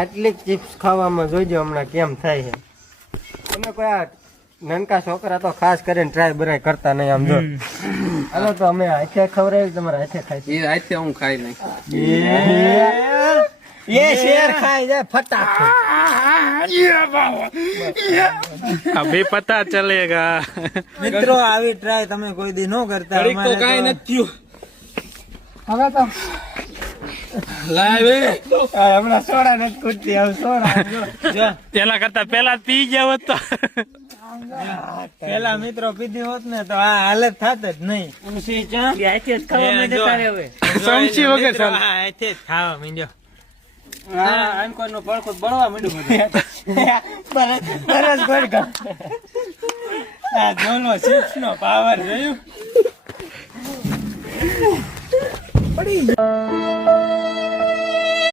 આટલી ચિપ્સ ખાવામાં જોઈજો હમણાં કેમ થાય છે. તમે કોઈ આ નાનકા છોકરા તો ખાસ કરીને ટ્રાય બરાય કરતા નહીં આમ જો. હાલો તો અમે હાથે ખવડાવી તમારા હાથે ખાઈ. એ હાથે હું ખાઈ નહીં. ये शेर खाई जाए फटाफट अभी पता चलेगा. મિત્રો આવી ટ્રાય તમે કોઈ દી નો કરતા. તો કાઈ નથી હવે તો લાવે હમણાં સોડા નથી કૂદતી હવે સોડા પેલા કરતા પેલા પી ગયા તો પેલા મિત્રો પીધી હોત ને તો આ હાલત થાત જ નહીં. સમસી વગર ચાલે. હા એથી જ ખાવા માંડ્યો. આનકોર નો પડખો બળવા માંડ્યો. બરસ ગોળ ગા આ જોનો ચિપ્સ નો પાવર જોયું. પડી